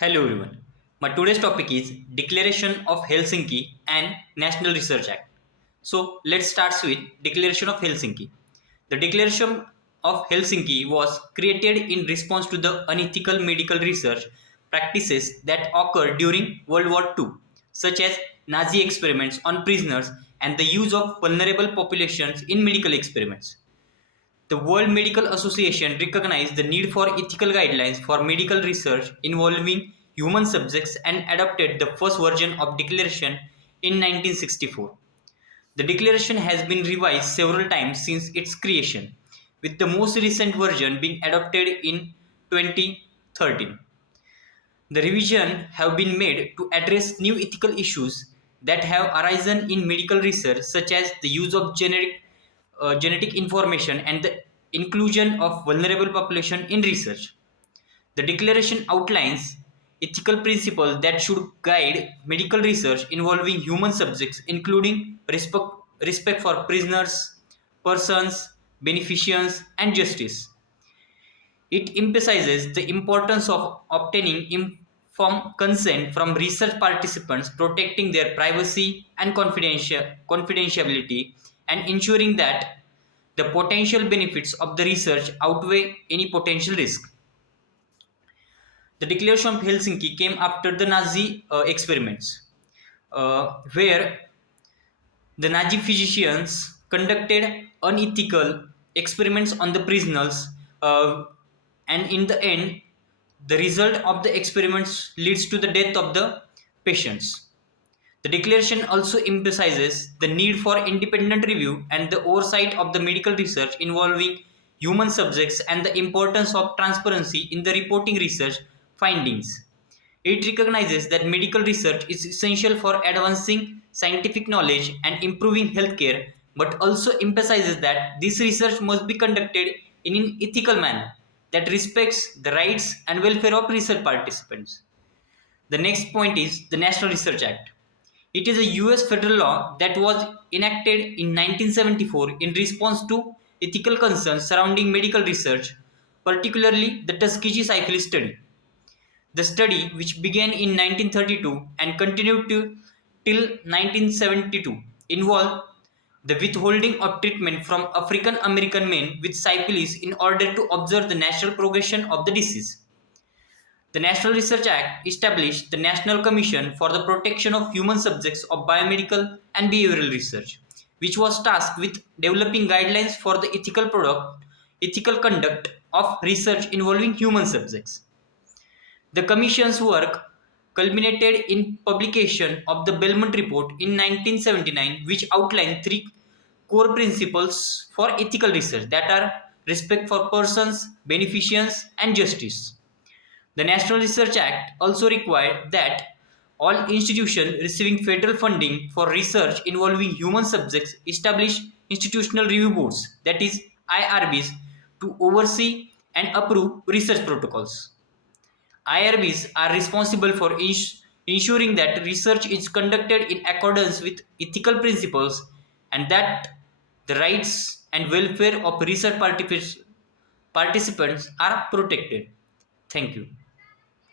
Hello everyone. My today's topic is Declaration of Helsinki and National Research Act. So let's start with Declaration of Helsinki. The Declaration of Helsinki was created in response to the unethical medical research practices that occurred during World War II, such as Nazi experiments on prisoners and the use of vulnerable populations in medical experiments. The World Medical Association recognized the need for ethical guidelines for medical research involving human subjects and adopted the first version of declaration in 1964. The declaration has been revised several times since its creation, with the most recent version being adopted in 2013. The revision have been made to address new ethical issues that have arisen in medical research, such as the use of genetic information and the inclusion of vulnerable population in research. The declaration outlines ethical principles that should guide medical research involving human subjects, including respect for prisoners, persons, beneficiaries, and justice. It emphasizes the importance of obtaining informed consent from research participants, protecting their privacy and confidentiality, and ensuring that the potential benefits of the research outweigh any potential risk. The Declaration of Helsinki came after the Nazi experiments, where the Nazi physicians conducted unethical experiments on the prisoners, uh, and in the end, the result of the experiments leads to the death of the patients. The declaration also emphasizes the need for independent review and the oversight of the medical research involving human subjects and the importance of transparency in the reporting research findings. It recognizes that medical research is essential for advancing scientific knowledge and improving healthcare, but also emphasizes that this research must be conducted in an ethical manner that respects the rights and welfare of research participants. The next point is the National Research Act. It is a US federal law that was enacted in 1974 in response to ethical concerns surrounding medical research, particularly the Tuskegee syphilis study. The study, which began in 1932 and continued till 1972, involved the withholding of treatment from African American men with syphilis in order to observe the natural progression of the disease. The National Research Act established the National Commission for the Protection of Human Subjects of Biomedical and Behavioral Research, which was tasked with developing guidelines for the ethical conduct of research involving human subjects. The Commission's work culminated in publication of the Belmont Report in 1979, which outlined three core principles for ethical research that are respect for persons, beneficiaries, and justice. The National Research Act also required that all institutions receiving federal funding for research involving human subjects establish institutional review boards, that is IRBs, to oversee and approve research protocols. IRBs are responsible for ensuring that research is conducted in accordance with ethical principles and that the rights and welfare of research participants are protected. Thank you.